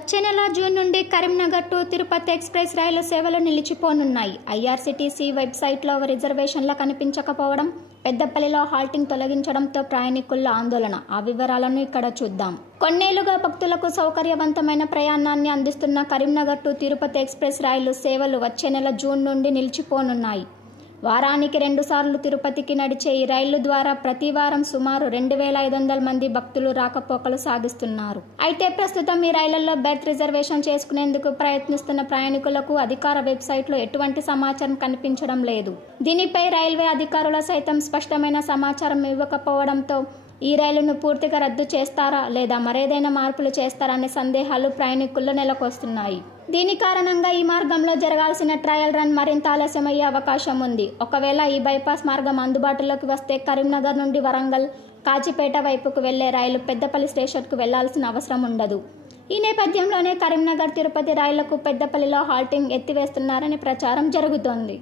వచ్చే నెల జూన్ నుండి కరీంనగర్ టు తిరుపతి ఎక్స్ప్రెస్ రైలు సేవలు నిలిచిపోనున్నాయి. ఐఆర్సీటీసీ వెబ్సైట్లో రిజర్వేషన్లు కనిపించకపోవడం, పెద్దపల్లిలో హాల్టింగ్ తొలగించడంతో ప్రయాణికుల్లో ఆందోళన. ఆ వివరాలను ఇక్కడ చూద్దాం. కొన్నేళ్లుగా భక్తులకు సౌకర్యవంతమైన ప్రయాణాన్ని అందిస్తున్న కరీంనగర్ టు తిరుపతి ఎక్స్ప్రెస్ రైలు సేవలు వచ్చే నెల జూన్ నుండి నిలిచిపోనున్నాయి. వారానికి 2 సార్లు తిరుపతికి నడిచే ఈ రైలు ద్వారా ప్రతి వారం సుమారు 2500 మంది భక్తులు రాకపోకలు సాగిస్తున్నారు. అయితే ప్రస్తుతం ఈ రైళ్లలో బెర్త్ రిజర్వేషన్ చేసుకునేందుకు ప్రయత్నిస్తున్న ప్రయాణికులకు అధికార వెబ్సైట్లో ఎటువంటి సమాచారం కనిపించడం లేదు. దీనిపై రైల్వే అధికారులు సైతం స్పష్టమైన సమాచారం ఇవ్వకపోవడంతో ఈ రైలును పూర్తిగా రద్దు చేస్తారా లేదా మరేదైనా మార్పులు చేస్తారా అనే సందేహాలు ప్రయాణికుల్లో నెలకొస్తున్నాయి. దీని కారణంగా ఈ మార్గంలో జరగాల్సిన ట్రయల్ రన్ మరింత ఆలస్యమయ్యే అవకాశం ఉంది. ఒకవేళ ఈ బైపాస్ మార్గం అందుబాటులోకి వస్తే కరీంనగర్ నుండి వరంగల్, కాచిపేట వైపుకు వెళ్లే రైలు పెద్దపల్లి స్టేషన్కు వెళ్లాల్సిన అవసరం ఉండదు. ఈ నేపథ్యంలోనే కరీంనగర్ తిరుపతి రైళ్లకు పెద్దపల్లిలో హాల్టింగ్ ఎత్తివేస్తున్నారని ప్రచారం జరుగుతోంది.